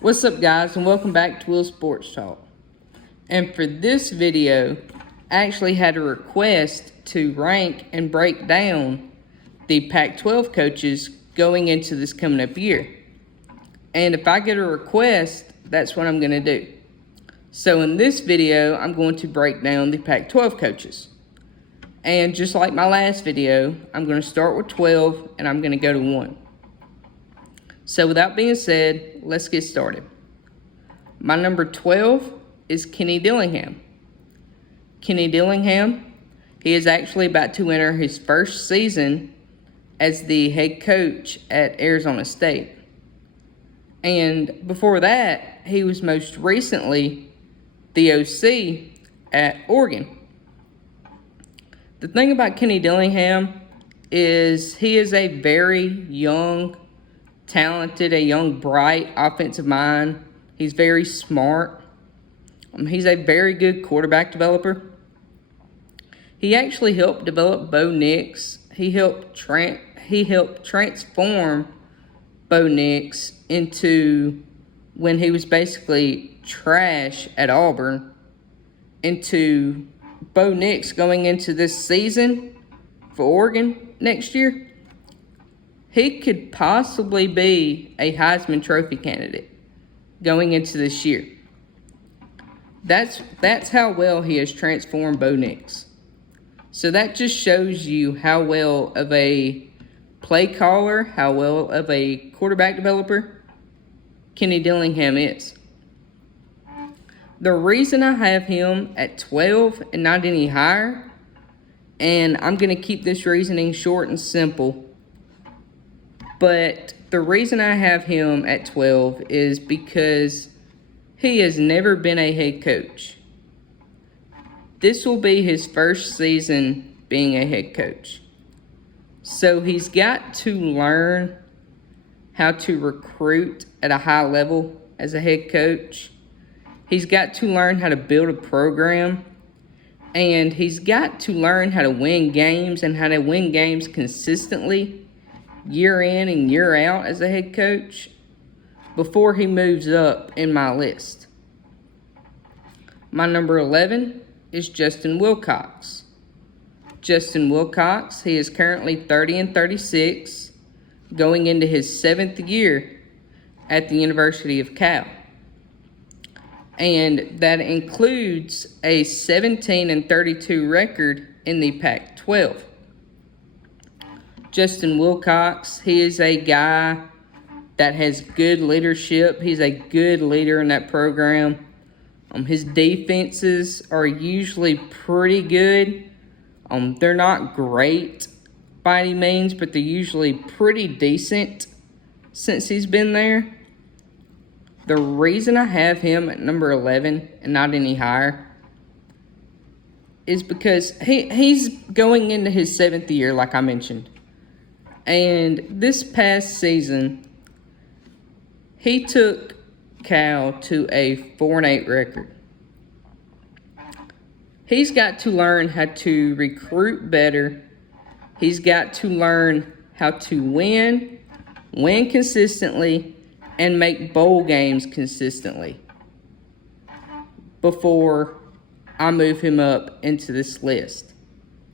What's up, guys, and welcome back to Will Sports Talk. And for this video, I actually had a request to rank and break down the Pac-12 coaches going into this coming up year. And if I get a request, that's what I'm going to do. So in this video, I'm going to break down the Pac-12 coaches. And just like my last video, I'm going to start with 12 and I'm going to go to 1. So without being said, let's get started. My number 12 is Kenny Dillingham. Kenny Dillingham, he is actually about to enter his first season as the head coach at Arizona State. And before that, he was most recently the OC at Oregon. The thing about Kenny Dillingham is he is a very young, talented, a young, bright offensive mind. He's very smart. He's a very good quarterback developer. He actually helped develop Bo Nix. He helped transform Bo Nix into, when he was basically trash at Auburn, into Bo Nix going into this season for Oregon next year. He could possibly be a Heisman Trophy candidate going into this year. That's how well he has transformed Bo Nix. So that just shows you how well of a play caller, how well of a quarterback developer Kenny Dillingham is. The reason I have him at 12 and not any higher, and I'm going to keep this reasoning short and simple, but the reason I have him at 12 is because he has never been a head coach. This will be his first season being a head coach. So he's got to learn how to recruit at a high level as a head coach. He's got to learn how to build a program. And he's got to learn how to win games and how to win games consistently year in and year out as a head coach before he moves up in my list. My number 11 is Justin Wilcox. Justin Wilcox, he is currently 30 and 36, going into his 7th year at the University of Cal. And that includes a 17 and 32 record in the Pac-12. Justin Wilcox, he is a guy that has good leadership. He's a good leader in that program. His defenses are usually pretty good. They're not great by any means, but they're usually pretty decent since he's been there. The reason I have him at number 11 and not any higher is because he's going into his 7th year, like I mentioned. And this past season, he took Cal to a 4-8 record. He's got to learn how to recruit better. He's got to learn how to win consistently, and make bowl games consistently before I move him up into this list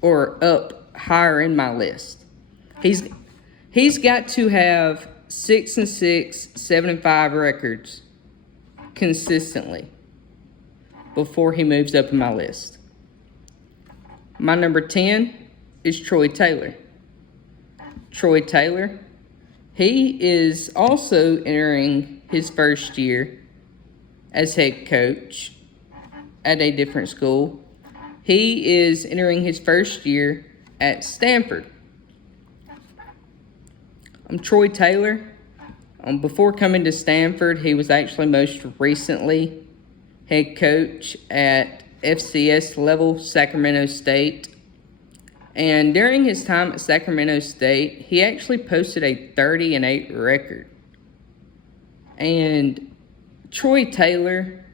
or up higher in my list. He's got to have 6-6, 7-5 records consistently before he moves up in my list. My number 10 is Troy Taylor. Troy Taylor, he is also entering his first year as head coach at a different school. He is entering his first year at Stanford. Troy Taylor, before coming to Stanford, he was actually most recently head coach at FCS level Sacramento State. And during his time at Sacramento State, he actually posted a 30-8 record. And Troy Taylor,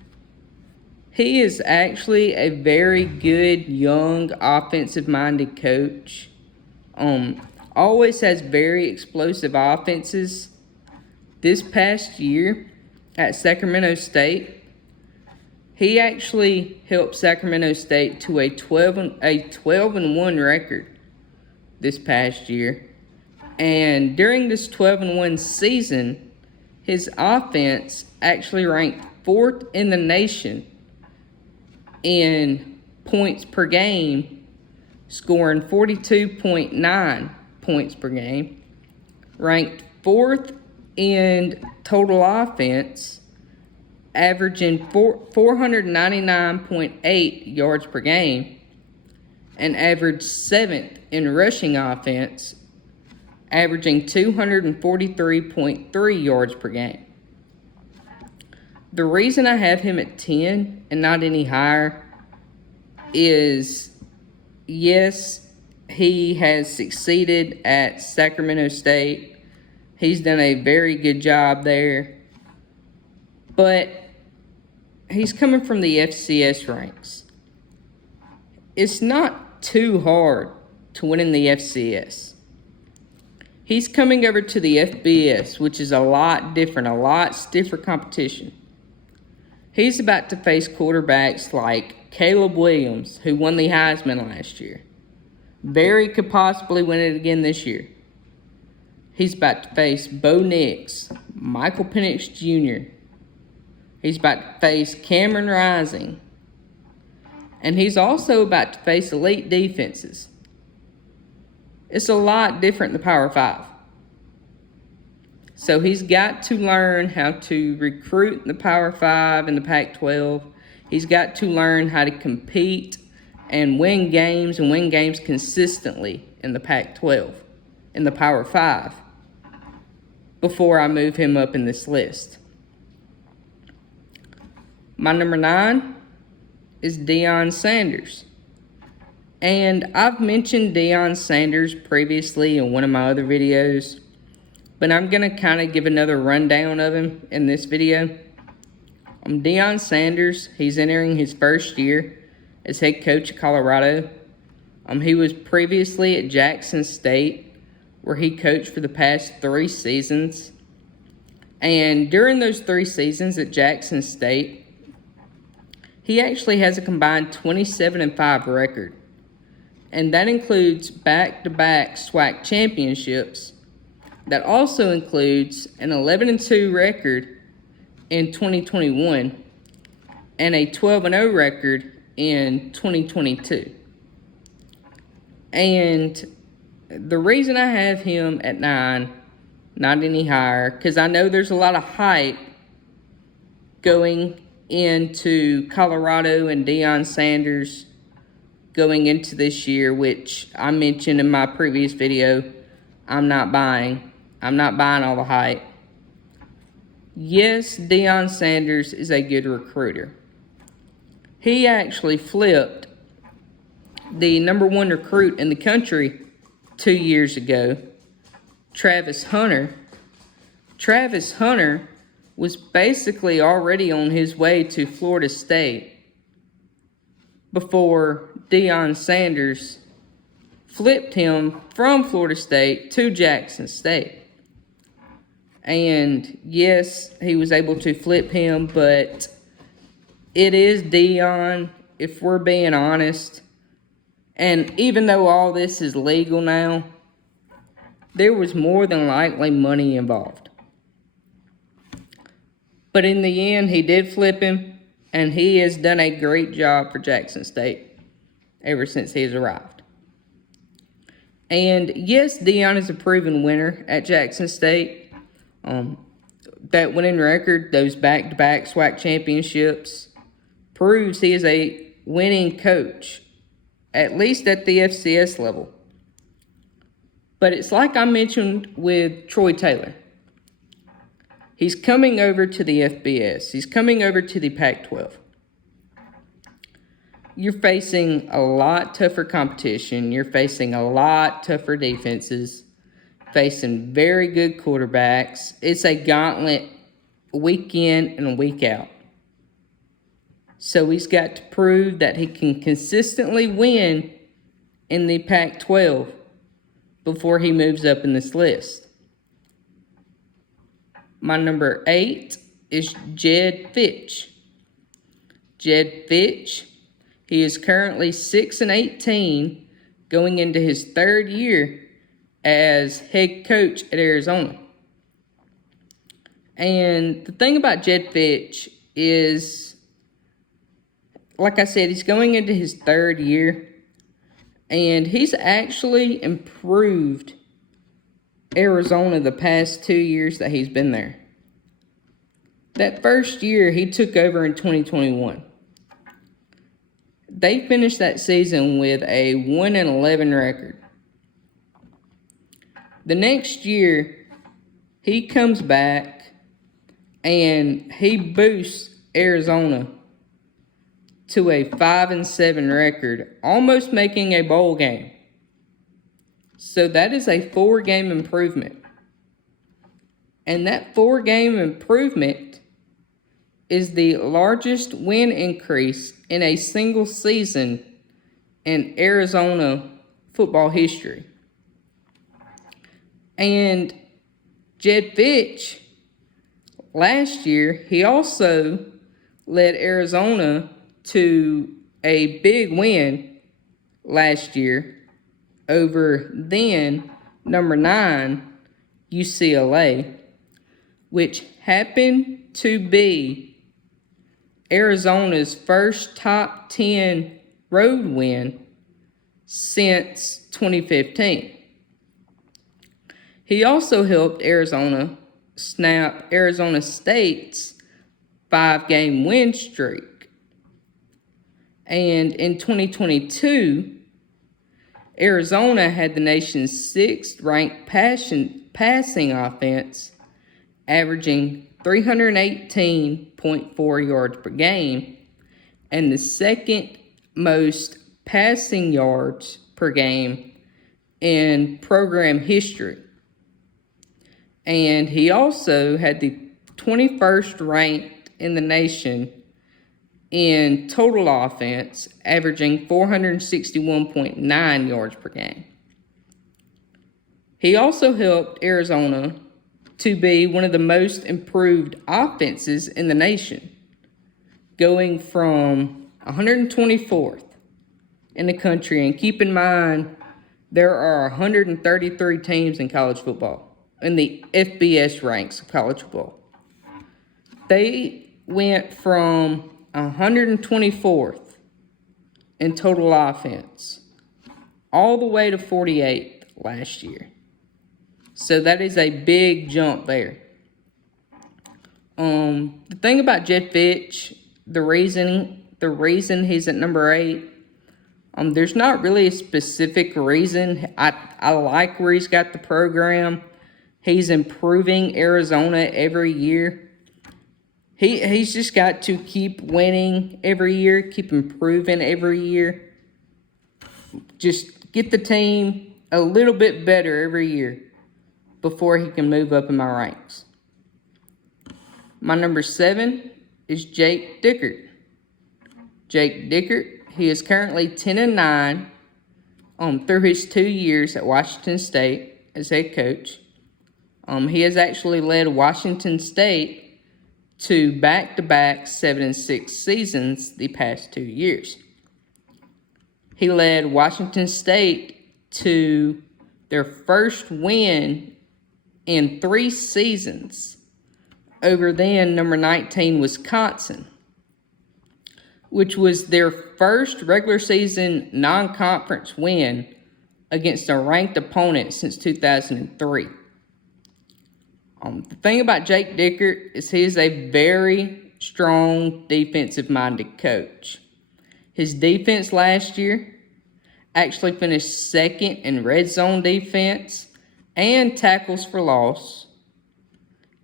he is actually a very good, young, offensive-minded coach. Always has very explosive offenses. This past year, at Sacramento State. He actually helped Sacramento State to a 12-1 record this past year. And during this 12-1 season, his offense actually ranked 4th in the nation in points per game, scoring 42.9 points per game. Ranked 4th in total offense, averaging 499.8 yards per game, and averaged 7th in rushing offense, averaging 243.3 yards per game. The reason I have him at 10 and not any higher is, yes, he has succeeded at Sacramento State. He's done a very good job there. But he's coming from the FCS ranks. It's not too hard to win in the FCS. He's coming over to the FBS, which is a lot different, a lot stiffer competition. He's about to face quarterbacks like Caleb Williams, who won the Heisman last year. Barry could possibly win it again this year. He's about to face Bo Nix, Michael Penix Jr. He's about to face Cameron Rising. And he's also about to face elite defenses. It's a lot different than the Power 5. So he's got to learn how to recruit in the Power 5 and the Pac-12. He's got to learn how to compete and win games consistently in the Pac-12, in the Power 5, before I move him up in this list. My number 9 is Deion Sanders. And I've mentioned Deion Sanders previously in one of my other videos, but I'm going to kind of give another rundown of him in this video. Deion Sanders, he's entering his first year as head coach of Colorado. He was previously at Jackson State, where he coached for the past 3 seasons. And during those 3 seasons at Jackson State, he actually has a combined 27-5 record. And that includes back-to-back SWAC championships. That also includes an 11-2 record in 2021 and a 12-0 record in 2022. And the reason I have him at 9, not any higher, because I know there's a lot of hype going into Colorado and Deion Sanders going into this year, which I mentioned in my previous video, I'm not buying all the hype. Yes, Deion Sanders is a good recruiter. He actually flipped the number 1 recruit in the country 2 years ago, Travis Hunter. Travis Hunter was basically already on his way to Florida State before Deion Sanders flipped him from Florida State to Jackson State. And yes, he was able to flip him, but it is Deion, if we're being honest. And even though all this is legal now, there was more than likely money involved. But in the end, he did flip him, and he has done a great job for Jackson State ever since he has arrived. And yes, Deion is a proven winner at Jackson State. That winning record, those back-to-back SWAC championships, proves he is a winning coach, at least at the FCS level. But it's like I mentioned with Troy Taylor. He's coming over to the FBS. He's coming over to the Pac-12. You're facing a lot tougher competition. You're facing a lot tougher defenses. Facing very good quarterbacks. It's a gauntlet week in and week out. So he's got to prove that he can consistently win in the Pac-12 before he moves up in this list. My number 8 is Jed Fitch. Jed Fitch, he is currently 6-18, going into his third year as head coach at Arizona. And the thing about Jed Fitch is, like I said, he's going into his third year, and he's actually improved Arizona the past 2 years that he's been there. That first year, he took over in 2021. They finished that season with a 1-11 record. The next year, he comes back and he boosts Arizona to a 5-7 record, almost making a bowl game. So that is a 4-game improvement. And that 4-game improvement is the largest win increase in a single season in Arizona football history. And Jed Fitch, last year, he also led Arizona to a big win last year over then number 9 UCLA, which happened to be Arizona's first top 10 road win since 2015. He also helped Arizona snap Arizona State's 5-game win streak. And in 2022, Arizona had the nation's 6th ranked passing offense, averaging 318.4 yards per game, and the 2nd most passing yards per game in program history. And he also had the 21st ranked in the nation in total offense, averaging 461.9 yards per game. He also helped Arizona to be one of the most improved offenses in the nation, going from 124th in the country. And keep in mind, there are 133 teams in college football, in the FBS ranks of college football. They went from 124th in total offense all the way to 48th last year. So that is a big jump there. The thing about Jed Fitch, the reason he's at number 8, there's not really a specific reason. I like where he's got the program. He's improving Arizona every year. He's just got to keep winning every year, keep improving every year. Just get the team a little bit better every year before he can move up in my ranks. My number 7 is Jake Dickert. Jake Dickert, he is currently 10-9 through his 2 years at Washington State as head coach. He has actually led Washington State to back-to-back 7-6 seasons the past 2 years. He led Washington State to their first win in 3 seasons over then number 19 Wisconsin, which was their first regular season non-conference win against a ranked opponent since 2003. The thing about Jake Dickert is he is a very strong defensive-minded coach. His defense last year actually finished 2nd in red zone defense and tackles for loss.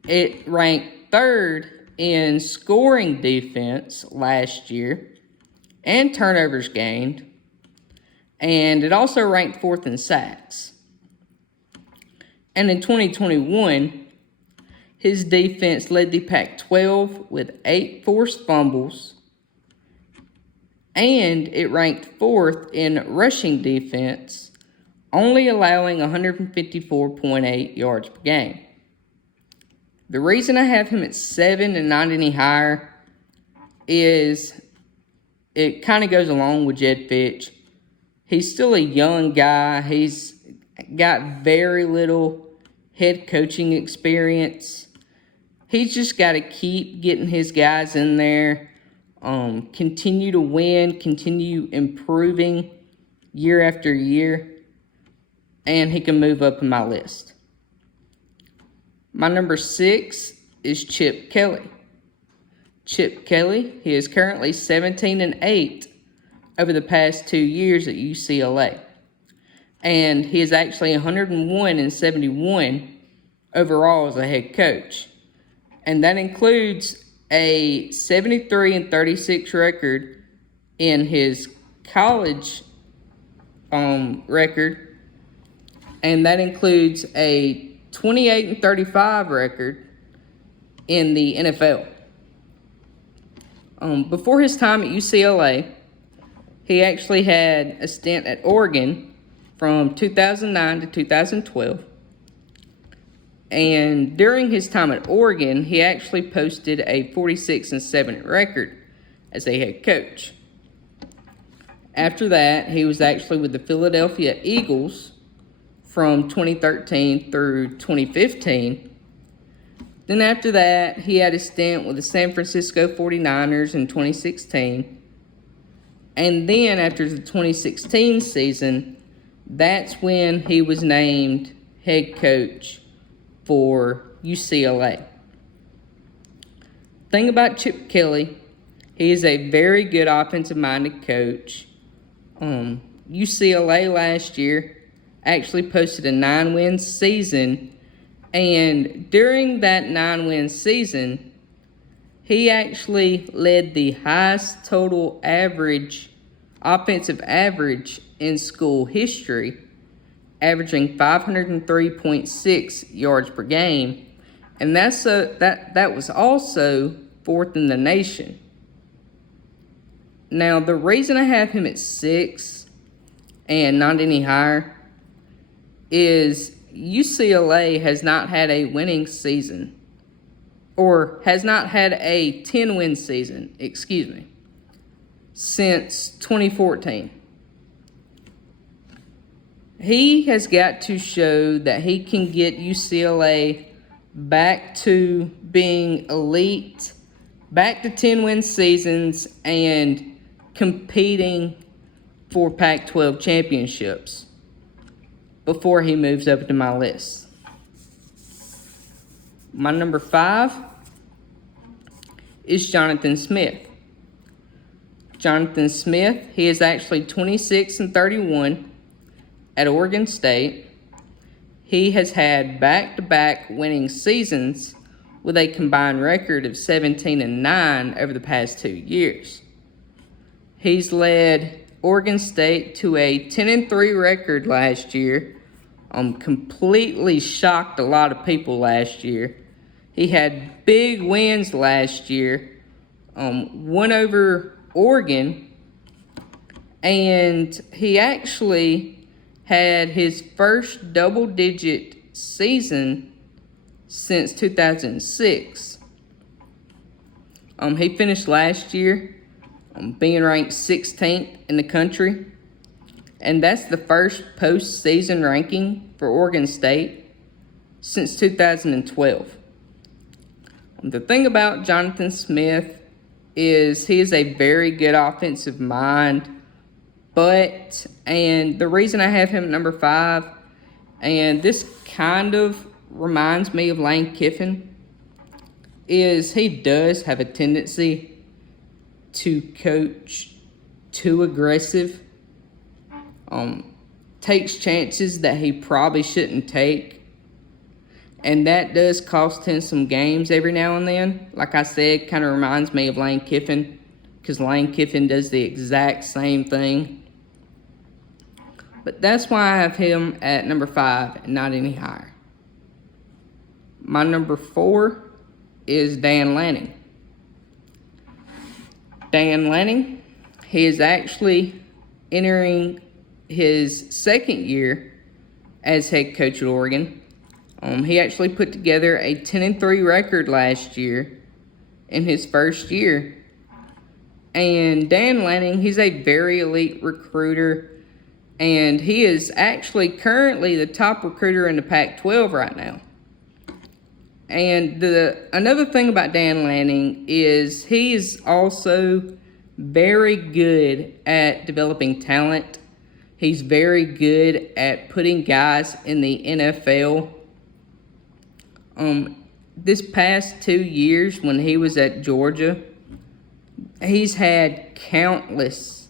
It ranked 3rd in scoring defense last year and turnovers gained. And it also ranked 4th in sacks. And in 2021, his defense led the PAC12 with 8 forced fumbles, and it ranked 4th in rushing defense, only allowing 154.8 yards per game. The reason I have him at 7 and not any higher is it kind of goes along with Jedd Fisch. He's still a young guy. He's got very little head coaching experience. He's just got to keep getting his guys in there, continue to win, continue improving year after year, and he can move up in my list. My number 6 is Chip Kelly. Chip Kelly, he is currently 17 and 8 over the past 2 years at UCLA. And he is actually 101 and 71 overall as a head coach. And that includes a 73 and 36 record in his college record. And that includes a 28 and 35 record in the NFL. Before his time at UCLA, he actually had a stint at Oregon from 2009 to 2012. And during his time at Oregon, he actually posted a 46 and 7 record as a head coach. After that, he was actually with the Philadelphia Eagles from 2013 through 2015. Then after that, he had a stint with the San Francisco 49ers in 2016. And then after the 2016 season, that's when he was named head coach for UCLA. Thing about Chip Kelly, he is a very good offensive-minded coach. UCLA last year actually posted a 9-win season, and during that 9-win season, he actually led the highest total offensive average in school history, averaging 503.6 yards per game, and that was also 4th in the nation. Now, the reason I have him at 6 and not any higher is UCLA has not had a winning season, or has not had a 10-win season, since 2014. He has got to show that he can get UCLA back to being elite, back to 10-win seasons, and competing for Pac-12 championships before he moves up to my list. My number 5 is Jonathan Smith. Jonathan Smith, he is actually 26 and 31 at Oregon State. He has had back-to-back winning seasons with a combined record of 17 and 9 over the past 2 years. He's led Oregon State to a 10 and 3 record last year. Completely shocked a lot of people last year. He had big wins last year. Won over Oregon, and he actually had his first double-digit season since 2006. He finished last year being ranked 16th in the country, and that's the first postseason ranking for Oregon State since 2012. The thing about Jonathan Smith is he is a very good offensive mind, and the reason I have him at number 5, and this kind of reminds me of Lane Kiffin, is he does have a tendency to coach too aggressive, takes chances that he probably shouldn't take, and that does cost him some games every now and then. Like I said, kind of reminds me of Lane Kiffin, because Lane Kiffin does the exact same thing. But that's why I have him at number 5 and not any higher. My number 4 is Dan Lanning. Dan Lanning, he is actually entering his second year as head coach at Oregon. He actually put together a 10-3 record last year in his first year. And Dan Lanning, he's a very elite recruiter, and he is actually currently the top recruiter in the Pac-12 right now. And another thing about Dan Lanning is he is also very good at developing talent. He's very good at putting guys in the NFL. This past 2 years when he was at Georgia, he's had countless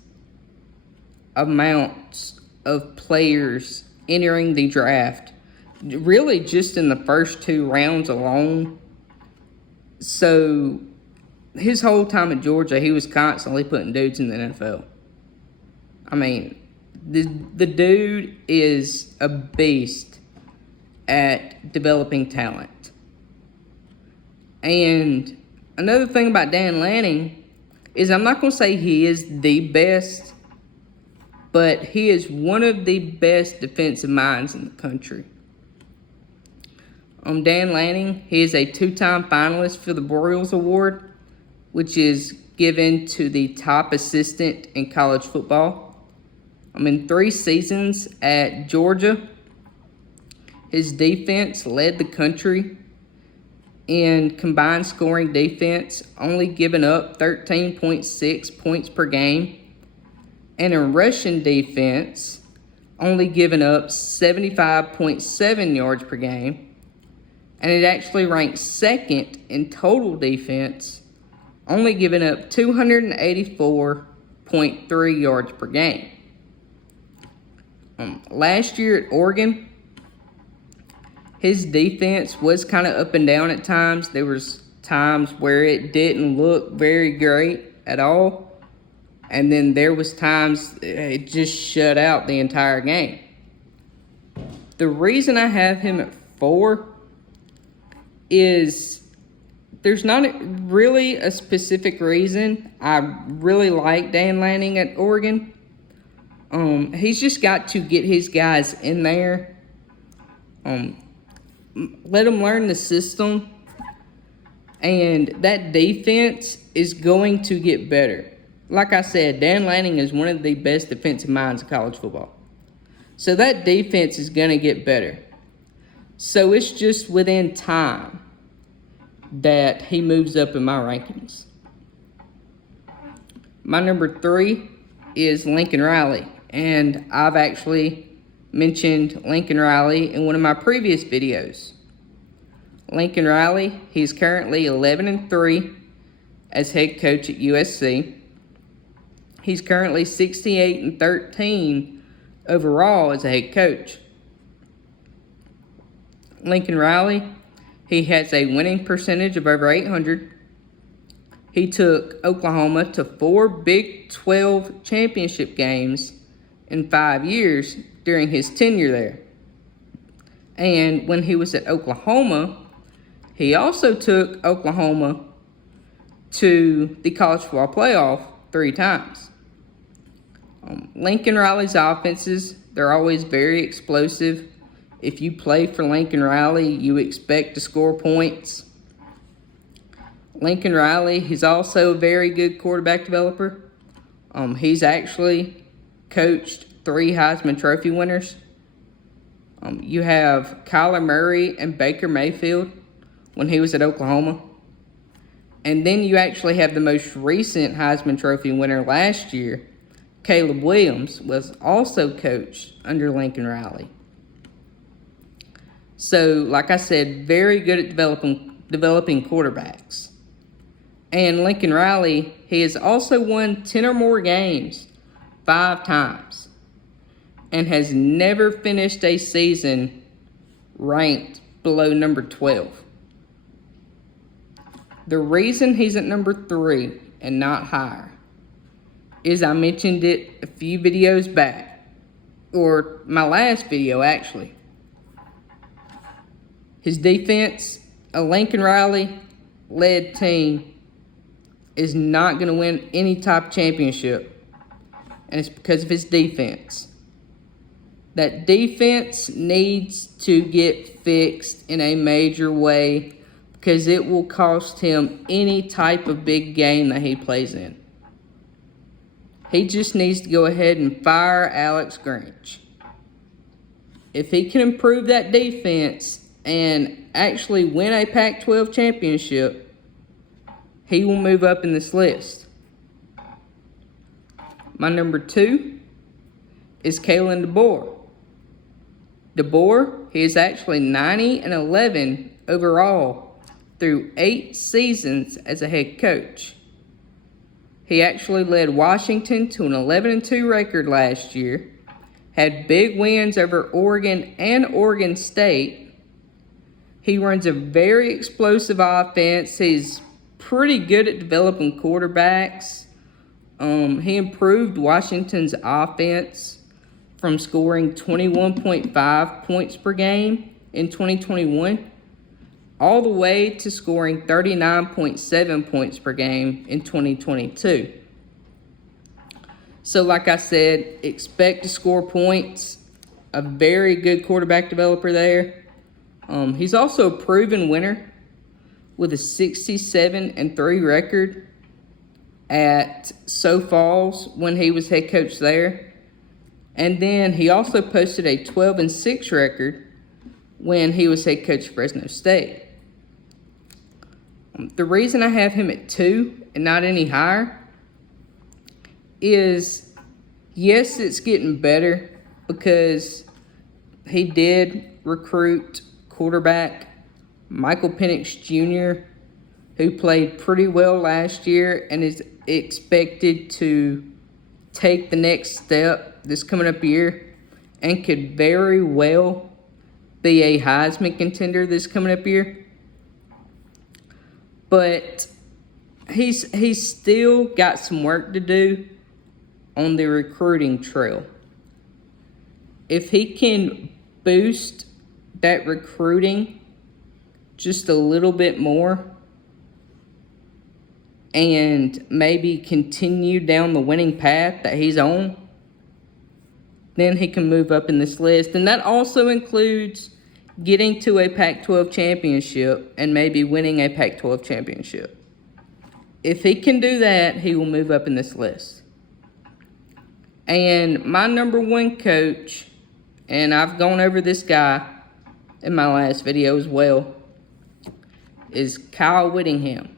amounts of players entering the draft, really just in the first 2 rounds alone. So his whole time at Georgia, he was constantly putting dudes in the NFL. I mean, the dude is a beast at developing talent. And another thing about Dan Lanning is, I'm not going to say he is the best, but he is one of the best defensive minds in the country. Dan Lanning, he is a 2-time finalist for the Boreals Award, which is given to the top assistant in college football. In 3 seasons at Georgia, his defense led the country in combined scoring defense, only giving up 13.6 points per game. And in rushing defense, only giving up 75.7 yards per game. And it actually ranked second in total defense, only giving up 284.3 yards per game. Last year at Oregon, his defense was kind of up and down at times. There was times where it didn't look very great at all. And then there was times it just shut out the entire game. The reason I have him at 4 is there's not really a specific reason. I really like Dan Lanning at Oregon. He's just got to get his guys in there. Let them learn the system. And that defense is going to get better. Like I said, Dan Lanning is one of the best defensive minds in college football. So that defense is going to get better. So it's just within time that he moves up in my rankings. My number 3 is Lincoln Riley. And I've actually mentioned Lincoln Riley in one of my previous videos. Lincoln Riley, he's currently 11-3 as head coach at USC. He's currently 68-13 overall as a head coach. Lincoln Riley, he has a winning percentage of over 800. He took Oklahoma to 4 Big 12 championship games in 5 years during his tenure there. And when he was at Oklahoma, he also took Oklahoma to the college football playoff 3 times. Lincoln Riley's offenses, they're always very explosive. If you play for Lincoln Riley, you expect to score points. Lincoln Riley, he's also a very good quarterback developer. He's actually coached 3 Heisman Trophy winners. You have Kyler Murray and Baker Mayfield when he was at Oklahoma. And then you actually have the most recent Heisman Trophy winner last year, Caleb Williams, was also coached under Lincoln Riley. So, like I said, very good at developing quarterbacks. And Lincoln Riley, he has also won 10 or more games 5 times and has never finished a season ranked below number 12. The reason he's at number 3 and not higher is I mentioned it a few videos back, or my last video actually. His defense, a Lincoln Riley-led team, is not going to win any top championship, and it's because of his defense. That defense needs to get fixed in a major way because it will cost him any type of big game that he plays in. He just needs to go ahead and fire Alex Grinch. If he can improve that defense and actually win a Pac-12 championship, he will move up in this list. My number 2 is Kalen DeBoer. DeBoer, he is actually 90-11 overall through 8 seasons as a head coach. He actually led Washington to an 11-2 record last year, had big wins over Oregon and Oregon State. He runs a very explosive offense. He's pretty good at developing quarterbacks. He improved Washington's offense from scoring 21.5 points per game in 2021 all the way to scoring 39.7 points per game in 2022. So like I said, expect to score points. A very good quarterback developer there. He's also a proven winner with a 67-3 record at Sioux Falls when he was head coach there. And then he also posted a 12-6 record when he was head coach of Fresno State. The reason I have him at 2 and not any higher is, yes, it's getting better because he did recruit quarterback Michael Penix Jr., who played pretty well last year and is expected to take the next step this coming up year and could very well be a Heisman contender this coming up year. But he's still got some work to do on the recruiting trail. If he can boost that recruiting just a little bit more and maybe continue down the winning path that he's on, then he can move up in this list. And that also includes getting to a Pac-12 championship and maybe winning a Pac-12 championship. If he can do that, he will move up in this list. And my number 1 coach, and I've gone over this guy in my last video as well, is Kyle Whittingham.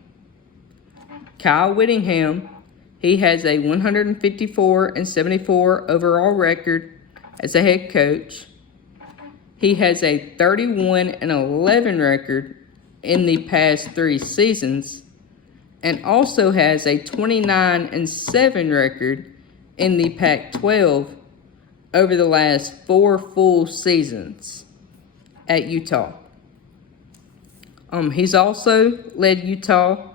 Kyle Whittingham, he has a 154-74 overall record as a head coach. He has a 31-11 record in the past 3 seasons and also has a 29-7 record in the Pac-12 over the last 4 full seasons at Utah. He's also led Utah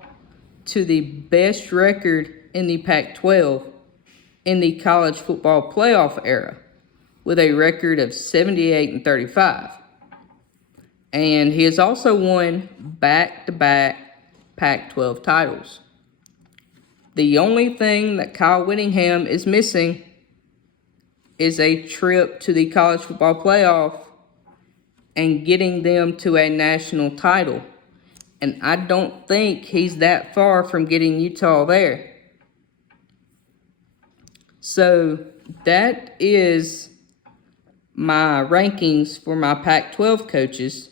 to the best record in the Pac-12 in the college football playoff era with a record of 78-35. And he has also won back-to-back Pac-12 titles. The only thing that Kyle Whittingham is missing is a trip to the college football playoff and getting them to a national title. And I don't think he's that far from getting Utah there. So that is my rankings for my Pac-12 coaches.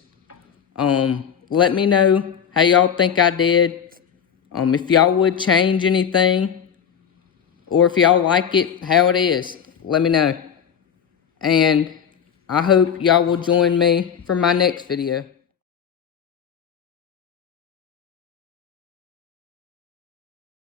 Let me know how y'all think I did. If y'all would change anything, or if y'all like it how it is, let me know. And I hope y'all will join me for my next video.